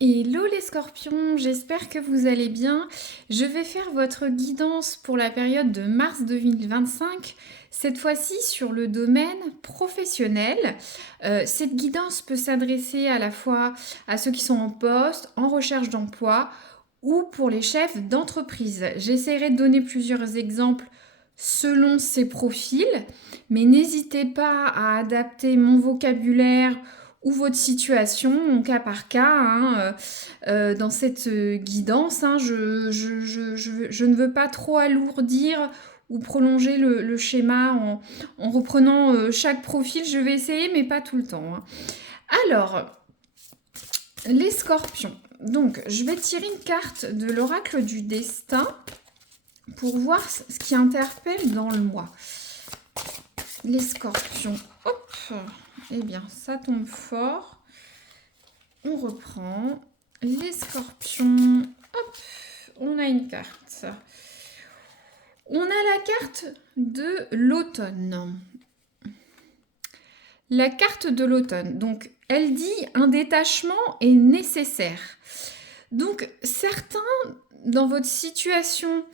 Hello les scorpions, j'espère que vous allez bien. Je vais faire votre guidance pour la période de mars 2025, cette fois-ci sur le domaine professionnel. Cette guidance peut s'adresser à la fois à ceux qui sont en poste, en recherche d'emploi ou pour les chefs d'entreprise. J'essaierai de donner plusieurs exemples selon ces profils, mais n'hésitez pas à adapter mon vocabulaire ou votre situation, au cas par cas, dans cette guidance. Je ne veux pas trop alourdir ou prolonger le schéma en reprenant chaque profil. Je vais essayer, mais pas tout le temps. Alors, les scorpions. Donc, je vais tirer une carte de l'oracle du destin pour voir ce qui interpelle dans le mois. Les scorpions. Hop. Eh bien, ça tombe fort. On reprend. Les scorpions. Hop. On a une carte. On a la carte de l'automne. La carte de l'automne. Donc, elle dit un détachement est nécessaire. Donc, certains, dans votre situation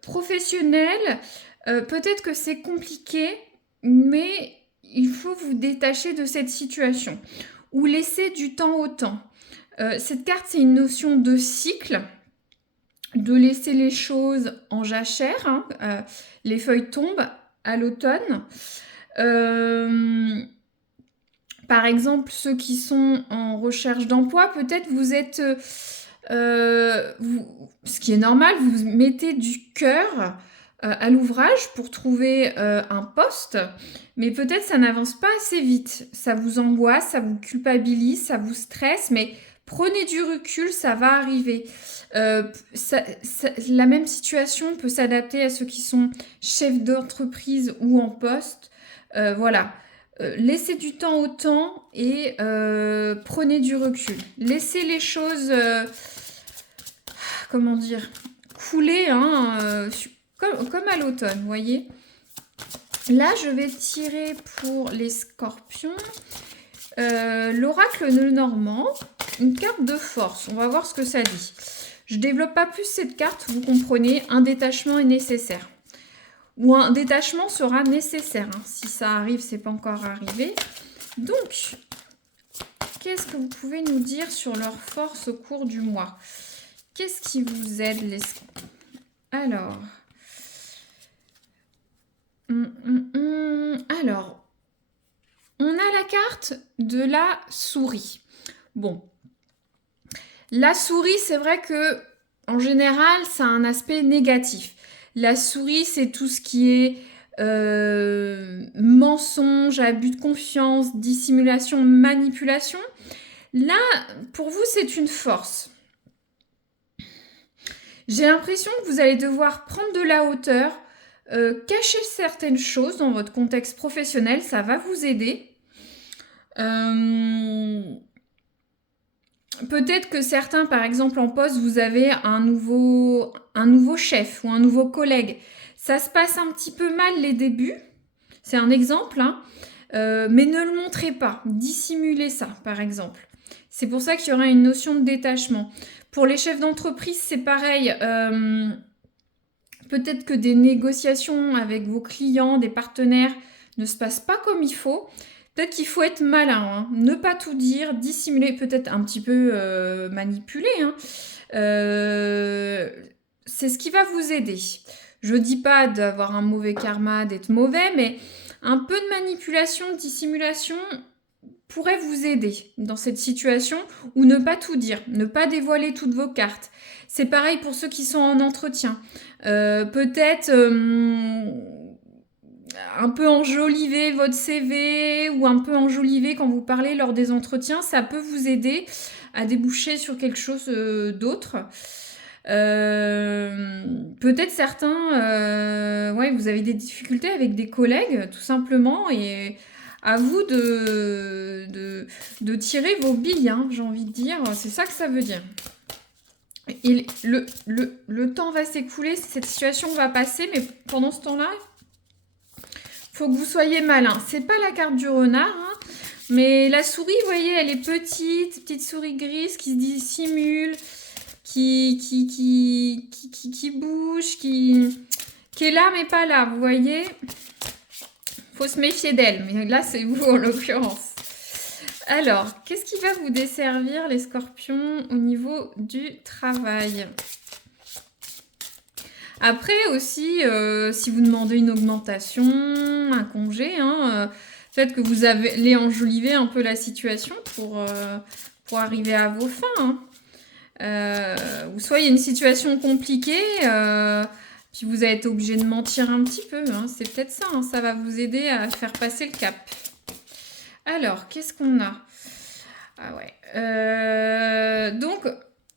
professionnelle, peut-être que c'est compliqué, mais il faut vous détacher de cette situation ou laisser du temps au temps. Cette carte, c'est une notion de cycle, de laisser les choses en jachère. Les feuilles tombent à l'automne. Par exemple, ceux qui sont en recherche d'emploi, peut-être vous êtes, ce qui est normal, vous mettez du cœur à l'ouvrage pour trouver un poste, mais peut-être ça n'avance pas assez vite. Ça vous angoisse, ça vous culpabilise, ça vous stresse, mais prenez du recul, ça va arriver. La même situation peut s'adapter à ceux qui sont chefs d'entreprise ou en poste. Voilà. Laissez du temps au temps et prenez du recul. Laissez les choses, comment dire, couler, comme à l'automne, vous voyez. Là, je vais tirer pour les scorpions l'oracle de Normand, une carte de force. On va voir ce que ça dit. Je développe pas plus cette carte, vous comprenez, un détachement est nécessaire. Ou un détachement sera nécessaire. Si ça arrive, c'est pas encore arrivé. Donc, qu'est-ce que vous pouvez nous dire sur leur force au cours du mois? Qu'est-ce qui vous aide les... Alors... Alors, on a la carte de la souris. Bon. La souris, c'est vrai que, en général, ça a un aspect négatif. La souris, c'est tout ce qui est mensonge, abus de confiance, dissimulation, manipulation. Là, pour vous, c'est une force. J'ai l'impression que vous allez devoir prendre de la hauteur, cacher certaines choses dans votre contexte professionnel, ça va vous aider. Peut-être que certains, par exemple en poste, vous avez un nouveau chef ou un nouveau collègue. Ça se passe un petit peu mal les débuts, c'est un exemple, mais ne le montrez pas, dissimulez ça, par exemple. C'est pour ça qu'il y aura une notion de détachement. Pour les chefs d'entreprise, c'est pareil. Peut-être que des négociations avec vos clients, des partenaires, ne se passent pas comme il faut. Peut-être qu'il faut être malin, ne pas tout dire, dissimuler, peut-être un petit peu manipuler. C'est ce qui va vous aider. Je dis pas d'avoir un mauvais karma, d'être mauvais, mais un peu de manipulation, de dissimulation pourrait vous aider dans cette situation, ou ne pas tout dire, ne pas dévoiler toutes vos cartes. C'est pareil pour ceux qui sont en entretien. Peut-être un peu enjoliver votre CV ou un peu enjoliver quand vous parlez lors des entretiens, ça peut vous aider à déboucher sur quelque chose d'autre. Peut-être certains, vous avez des difficultés avec des collègues, tout simplement, et à vous de tirer vos billes, j'ai envie de dire. C'est ça que ça veut dire. Et le temps va s'écouler, cette situation va passer, mais pendant ce temps-là, faut que vous soyez malin. C'est pas la carte du renard, Mais la souris, vous voyez, elle est petite souris grise qui se dissimule, qui bouge, qui est là mais pas là, vous voyez. Faut se méfier d'elle, mais là c'est vous en l'occurrence. Alors, qu'est-ce qui va vous desservir les scorpions au niveau du travail? Après aussi, si vous demandez une augmentation, un congé, hein, peut-être que vous allez enjoliver un peu la situation pour arriver à vos fins. Hein. Ou soit il y a une situation compliquée, puis vous allez être obligé de mentir un petit peu. Hein. C'est peut-être ça, hein, ça va vous aider à faire passer le cap. Alors, qu'est-ce qu'on a? Ah ouais. Donc,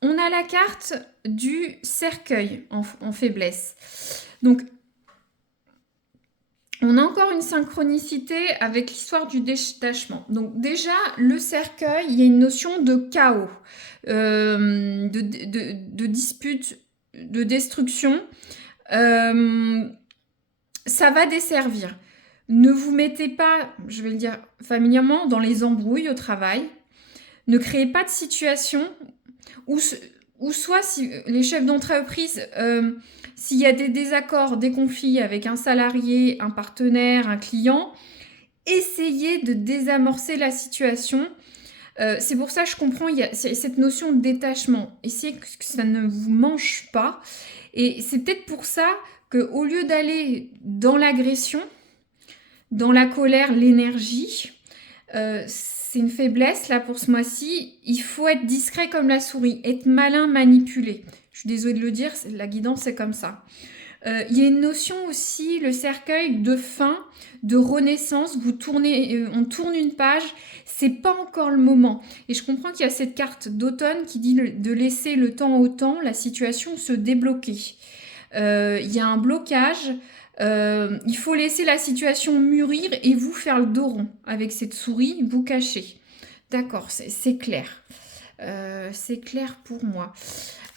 on a la carte du cercueil en faiblesse. Donc, on a encore une synchronicité avec l'histoire du détachement. Donc déjà, le cercueil, il y a une notion de chaos, de dispute, de destruction. Ça va desservir. Ne vous mettez pas, je vais le dire familièrement, dans les embrouilles au travail. Ne créez pas de situation où soit si les chefs d'entreprise, s'il y a des désaccords, des conflits avec un salarié, un partenaire, un client, essayez de désamorcer la situation. C'est pour ça que je comprends, il y a cette notion de détachement. Essayez que ça ne vous mange pas. Et c'est peut-être pour ça qu'au lieu d'aller dans l'agression, dans la colère, l'énergie, c'est une faiblesse là pour ce mois-ci. Il faut être discret comme la souris, être malin, manipulé. Je suis désolée de le dire, la guidance c'est comme ça. Il y a une notion aussi, le cercueil de fin, de renaissance. On tourne une page, c'est pas encore le moment. Et je comprends qu'il y a cette carte d'automne qui dit de laisser le temps au temps, la situation se débloquer. Il y a un blocage. Il faut laisser la situation mûrir et vous faire le dos rond avec cette souris, vous cacher. D'accord, c'est clair. C'est clair pour moi.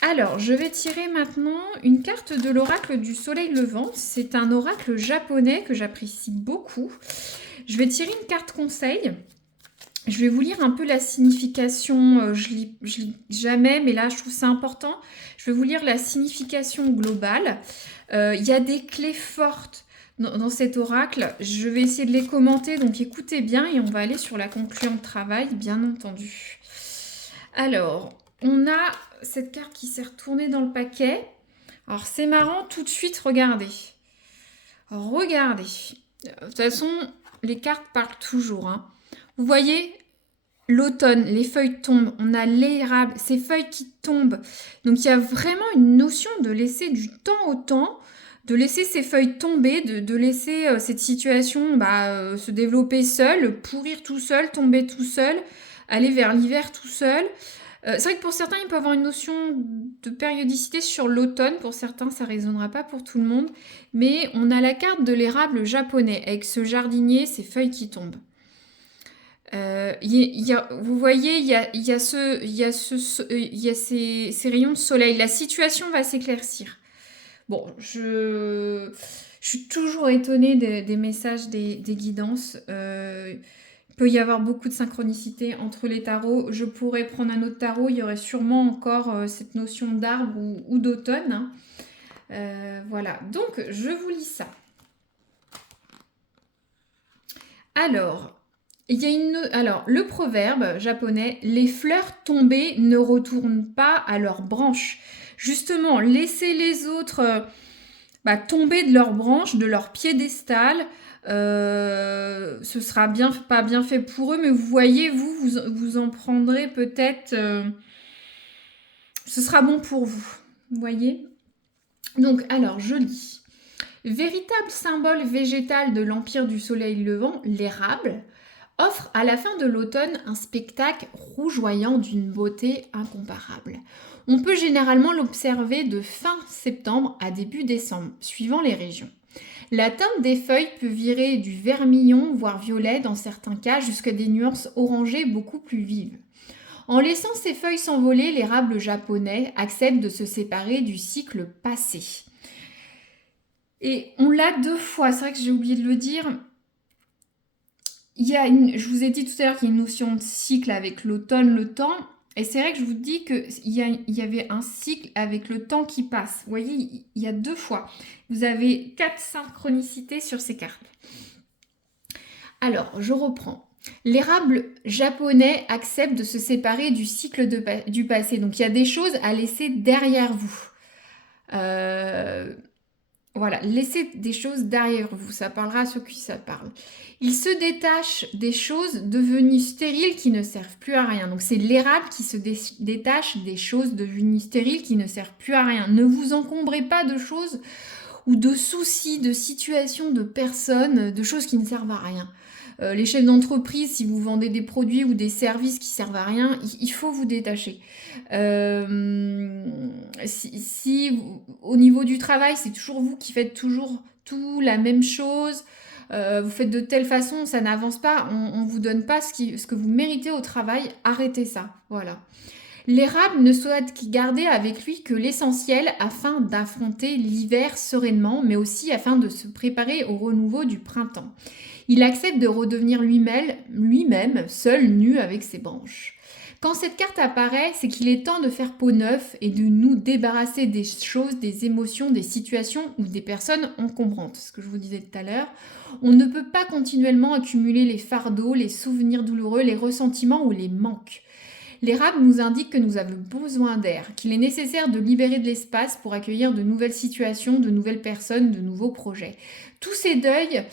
Alors, je vais tirer maintenant une carte de l'oracle du soleil levant. C'est un oracle japonais que j'apprécie beaucoup. Je vais tirer une carte conseil. Je vais vous lire un peu la signification. Je lis jamais, mais là, je trouve ça important. Je vais vous lire la signification globale. Il y a des clés fortes dans cet oracle. Je vais essayer de les commenter, donc écoutez bien et on va aller sur la conclusion de travail, bien entendu. Alors, on a cette carte qui s'est retournée dans le paquet. Alors, c'est marrant, tout de suite, regardez. Regardez. De toute façon, les cartes parlent toujours. Hein. Vous voyez, l'automne, les feuilles tombent. On a l'érable, ces feuilles qui tombent. Donc, il y a vraiment une notion de laisser du temps au temps, de laisser ces feuilles tomber, de laisser cette situation se développer seule, pourrir tout seul, tomber tout seul, aller vers l'hiver tout seul. C'est vrai que pour certains, il peut y avoir une notion de périodicité sur l'automne. Pour certains, ça ne résonnera pas pour tout le monde. Mais on a la carte de l'érable japonais, avec ce jardinier, ces feuilles qui tombent. Vous voyez, il y a ces rayons de soleil. La situation va s'éclaircir. Bon, je suis toujours étonnée des messages, des guidances. Il peut y avoir beaucoup de synchronicité entre les tarots. Je pourrais prendre un autre tarot, il y aurait sûrement encore cette notion d'arbre ou d'automne. Voilà, donc je vous lis ça. Alors, le proverbe japonais, les fleurs tombées ne retournent pas à leurs branches. Justement, laissez les autres tomber de leurs branches, de leur piédestal. Ce sera pas bien fait pour eux, mais vous voyez, vous en prendrez peut-être. Ce sera bon pour vous. Vous voyez? Donc, alors, je lis. Véritable symbole végétal de l'empire du soleil levant, l'érable offre à la fin de l'automne un spectacle rougeoyant d'une beauté incomparable. On peut généralement l'observer de fin septembre à début décembre, suivant les régions. La teinte des feuilles peut virer du vermillon, voire violet dans certains cas, jusqu'à des nuances orangées beaucoup plus vives. En laissant ses feuilles s'envoler, l'érable japonais accepte de se séparer du cycle passé. Et on l'a 2 fois, c'est vrai que j'ai oublié de le dire. je vous ai dit tout à l'heure qu'il y a une notion de cycle avec l'automne, le temps. Et c'est vrai que je vous dis qu'il y avait un cycle avec le temps qui passe. Vous voyez, il y a 2 fois. Vous avez 4 synchronicités sur ces cartes. Alors, je reprends. L'érable japonais accepte de se séparer du cycle du passé. Donc, il y a des choses à laisser derrière vous. Voilà, laissez des choses derrière vous, ça parlera à ceux qui ça parle. Il se détache des choses devenues stériles qui ne servent plus à rien. Donc c'est l'érable qui se détache des choses devenues stériles qui ne servent plus à rien. Ne vous encombrez pas de choses ou de soucis, de situations, de personnes, de choses qui ne servent à rien. Les chefs d'entreprise, si vous vendez des produits ou des services qui servent à rien, il faut vous détacher. Si au niveau du travail, c'est toujours vous qui faites toujours tout la même chose, vous faites de telle façon, ça n'avance pas, on ne vous donne pas ce que vous méritez au travail, arrêtez ça. Voilà. L'érable ne souhaite garder avec lui que l'essentiel afin d'affronter l'hiver sereinement, mais aussi afin de se préparer au renouveau du printemps. Il accepte de redevenir lui-même, seul, nu avec ses branches. Quand cette carte apparaît, c'est qu'il est temps de faire peau neuve et de nous débarrasser des choses, des émotions, des situations ou des personnes encombrantes. Ce que je vous disais tout à l'heure. On ne peut pas continuellement accumuler les fardeaux, les souvenirs douloureux, les ressentiments ou les manques. L'érable nous indique que nous avons besoin d'air, qu'il est nécessaire de libérer de l'espace pour accueillir de nouvelles situations, de nouvelles personnes, de nouveaux projets. Tous ces deuils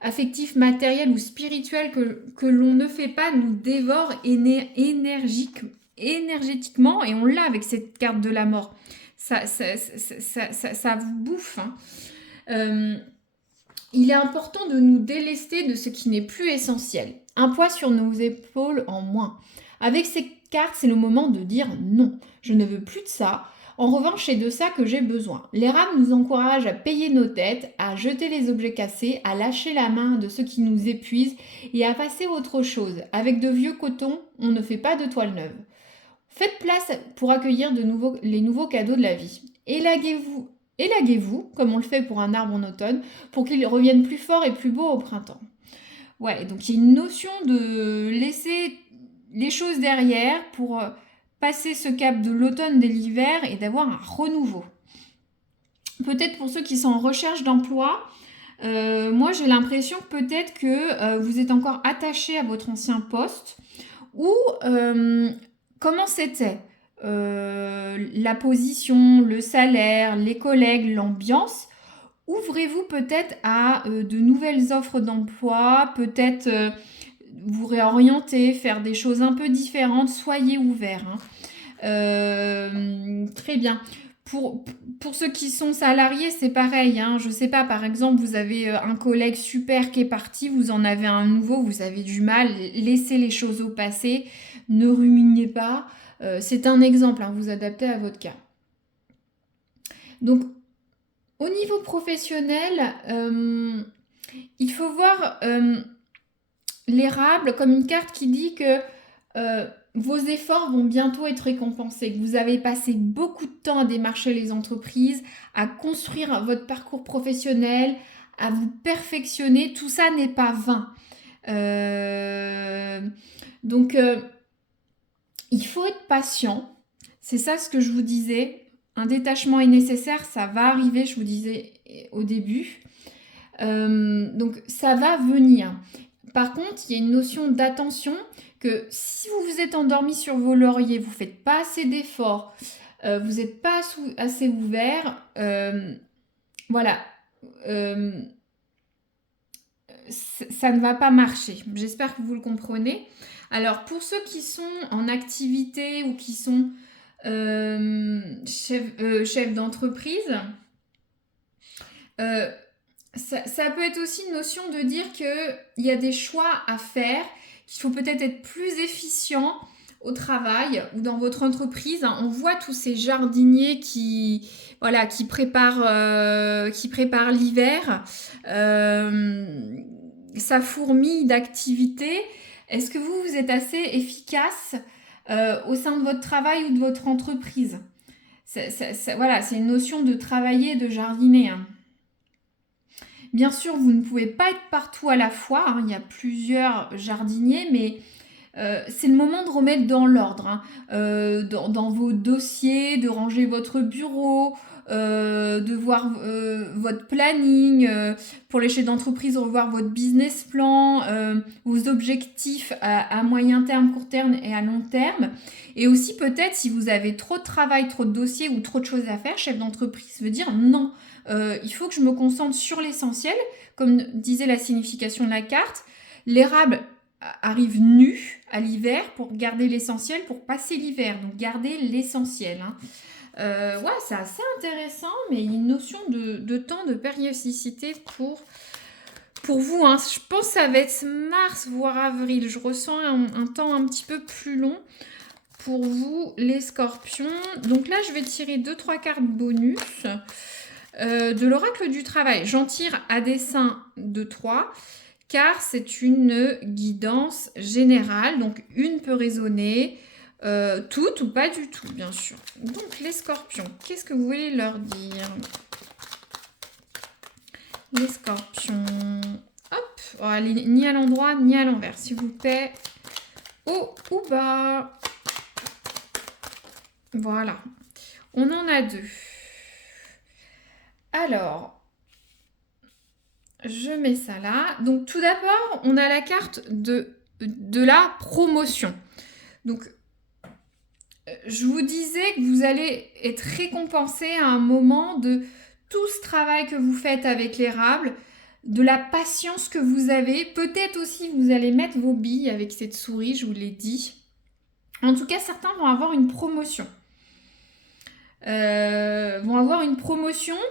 affectifs, matériels ou spirituels que l'on ne fait pas nous dévorent énergétiquement, et on l'a avec cette carte de la mort. Ça vous bouffe. Il est important de nous délester de ce qui n'est plus essentiel. Un poids sur nos épaules en moins. Avec ces cartes, c'est le moment de dire non. Je ne veux plus de ça. En revanche, c'est de ça que j'ai besoin. L'érable nous encourage à payer nos dettes, à jeter les objets cassés, à lâcher la main de ceux qui nous épuisent et à passer à autre chose. Avec de vieux cotons, on ne fait pas de toile neuve. Faites place pour accueillir les nouveaux cadeaux de la vie. Élaguez-vous, comme on le fait pour un arbre en automne, pour qu'il revienne plus fort et plus beau au printemps. Ouais, donc il y a une notion de laisser les choses derrière pour passer ce cap de l'automne, de l'hiver et d'avoir un renouveau. Peut-être pour ceux qui sont en recherche d'emploi, moi j'ai l'impression peut-être que vous êtes encore attaché à votre ancien poste ou comment c'était la position, le salaire, les collègues, l'ambiance. Ouvrez-vous peut-être à de nouvelles offres d'emploi, peut-être vous réorienter, faire des choses un peu différentes, soyez ouverts. Très bien. Pour ceux qui sont salariés, c'est pareil. Je ne sais pas, par exemple, vous avez un collègue super qui est parti, vous en avez un nouveau, vous avez du mal, laissez les choses au passé, ne ruminez pas. C'est un exemple, vous adaptez à votre cas. Donc, au niveau professionnel, il faut voir l'érable comme une carte qui dit que vos efforts vont bientôt être récompensés, que vous avez passé beaucoup de temps à démarcher les entreprises, à construire votre parcours professionnel, à vous perfectionner. Tout ça n'est pas vain. Donc, il faut être patient. C'est ça ce que je vous disais. Un détachement est nécessaire, ça va arriver, je vous disais au début. Donc ça va venir. Par contre, il y a une notion d'attention que si vous vous êtes endormi sur vos lauriers, vous ne faites pas assez d'efforts, vous n'êtes pas assez ouvert, voilà, ça ne va pas marcher. J'espère que vous le comprenez. Alors pour ceux qui sont en activité ou qui sont chefs d'entreprise, ça peut être aussi une notion de dire qu'il y a des choix à faire, qu'il faut peut-être être plus efficient au travail ou dans votre entreprise. On voit tous ces jardiniers qui préparent l'hiver. Ça fourmille d'activités. Est-ce que vous êtes assez efficace au sein de votre travail ou de votre entreprise? Voilà, c'est une notion de travailler, de jardiner. Bien sûr, vous ne pouvez pas être partout à la fois, hein, il y a plusieurs jardiniers, mais c'est le moment de remettre dans l'ordre, hein, dans vos dossiers, de ranger votre bureau, de voir votre planning, pour les chefs d'entreprise, revoir votre business plan, vos objectifs à moyen terme, court terme et à long terme. Et aussi peut-être si vous avez trop de travail, trop de dossiers ou trop de choses à faire, chef d'entreprise veut dire non, il faut que je me concentre sur l'essentiel, comme disait la signification de la carte. L'érable arrive nu à l'hiver pour garder l'essentiel, pour passer l'hiver, donc garder l'essentiel, hein. Ouais, c'est assez intéressant, mais il y a une notion de temps, de périodicité pour vous, hein. Je pense que ça va être mars, voire avril. Je ressens un temps un petit peu plus long pour vous, les scorpions. Donc là, je vais tirer 2-3 cartes bonus. De l'oracle du travail, j'en tire à dessein de 3, car c'est une guidance générale, donc une peut résonner, toutes ou pas du tout, bien sûr. Donc les scorpions, qu'est-ce que vous voulez leur dire? Les scorpions, hop, oh, allez, ni à l'endroit ni à l'envers, s'il vous plaît. Haut ou bas. Voilà, on en a 2. Alors, je mets ça là. Donc tout d'abord, on a la carte de la promotion. Donc, je vous disais que vous allez être récompensé à un moment de tout ce travail que vous faites avec l'érable, de la patience que vous avez. Peut-être aussi vous allez mettre vos billes avec cette souris, je vous l'ai dit. En tout cas, certains vont avoir une promotion.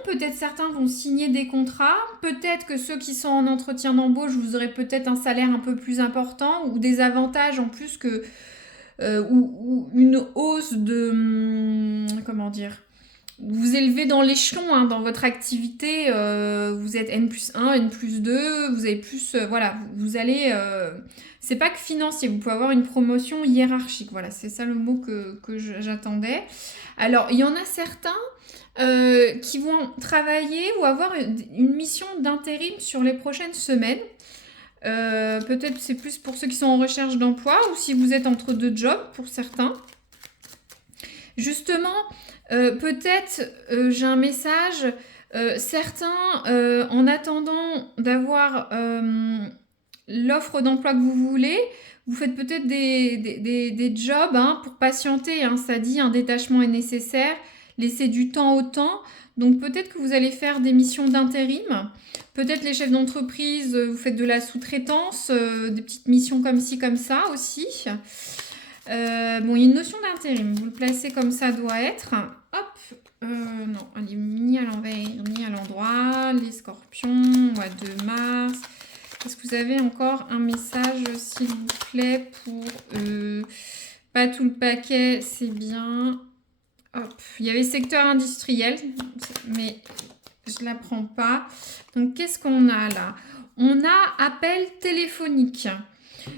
Peut-être certains vont signer des contrats, peut-être que ceux qui sont en entretien d'embauche, vous aurez peut-être un salaire un peu plus important ou des avantages en plus que ou une hausse de comment dire, vous élevez dans l'échelon, hein, dans votre activité, vous êtes N+1, N+2, vous avez plus, voilà, vous allez, c'est pas que financier, vous pouvez avoir une promotion hiérarchique, voilà, c'est ça le mot que j'attendais. Alors, il y en a certains qui vont travailler ou avoir une mission d'intérim sur les prochaines semaines. Peut-être c'est plus pour ceux qui sont en recherche d'emploi ou si vous êtes entre deux jobs pour certains. Justement, peut-être j'ai un message, certains en attendant d'avoir l'offre d'emploi que vous voulez, vous faites peut-être des jobs, hein, pour patienter, hein, ça dit un détachement est nécessaire, laissez du temps au temps. Donc peut-être que vous allez faire des missions d'intérim. Peut-être les chefs d'entreprise, vous faites de la sous-traitance, des petites missions comme ci, comme ça aussi. Bon, il y a une notion d'intérim. Vous le placez comme ça doit être. Hop. Non, allez, ni à l'envers, ni à l'endroit. Les scorpions, mois de mars. Est-ce que vous avez encore un message, s'il vous plaît, pour... pas tout le paquet, c'est bien. Hop. Il y avait secteur industriel, mais je ne la prends pas. Donc, qu'est-ce qu'on a là? On a appel téléphonique.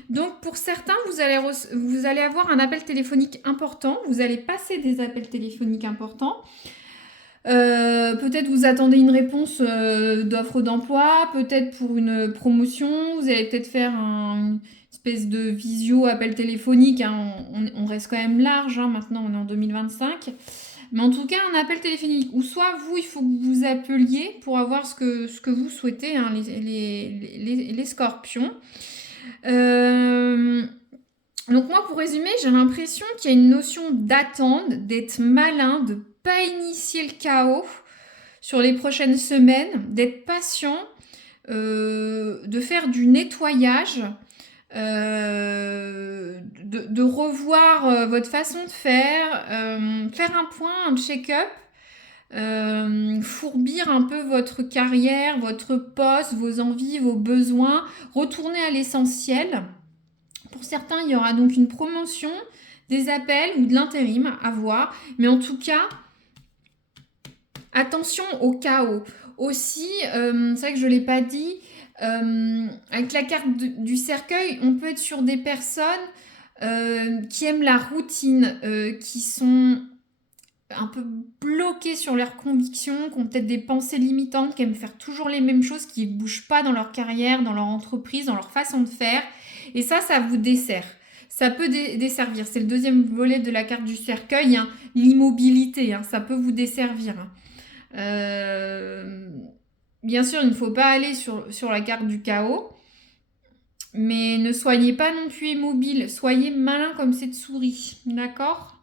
Donc, pour certains, vous allez avoir un appel téléphonique important. Vous allez passer des appels téléphoniques importants. Peut-être vous attendez une réponse d'offre d'emploi, peut-être pour une promotion. Vous allez peut-être faire une espèce de visio, appel téléphonique, hein. On reste quand même large, hein. Maintenant, on est en 2025. Mais en tout cas, un appel téléphonique. Ou soit vous, il faut que vous vous appeliez pour avoir ce que vous souhaitez, hein, les scorpions. Donc moi, pour résumer, j'ai l'impression qu'il y a une notion d'attente, d'être malin, de pas initier le chaos sur les prochaines semaines, d'être patient, de faire du nettoyage, de revoir votre façon de faire, faire un point, un check-up, fourbir un peu votre carrière, votre poste, vos envies, vos besoins, retourner à l'essentiel. Pour certains, il y aura donc une promotion, des appels ou de l'intérim à voir. Mais en tout cas, attention au chaos. Aussi, c'est vrai que je ne l'ai pas dit, avec la carte du cercueil, on peut être sur des personnes qui aiment la routine, qui sont un peu bloqués sur leurs convictions, qui ont peut-être des pensées limitantes, qui aiment faire toujours les mêmes choses, qui ne bougent pas dans leur carrière, dans leur entreprise, dans leur façon de faire. Et ça vous dessert. Ça peut desservir. C'est le deuxième volet de la carte du cercueil, hein, l'immobilité. Hein, ça peut vous desservir. Hein. Euh, Bien sûr, il ne faut pas aller sur la carte du chaos, mais ne soyez pas non plus immobile. Soyez malin comme cette souris. D'accord?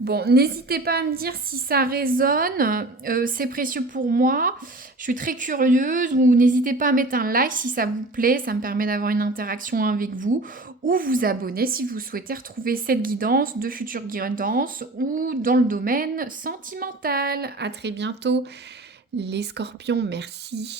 Bon, n'hésitez pas à me dire si ça résonne, c'est précieux pour moi. Je suis très curieuse, ou n'hésitez pas à mettre un like si ça vous plaît, ça me permet d'avoir une interaction avec vous, ou vous abonner si vous souhaitez retrouver cette guidance, de futures guidances, ou dans le domaine sentimental. À très bientôt, les scorpions, merci.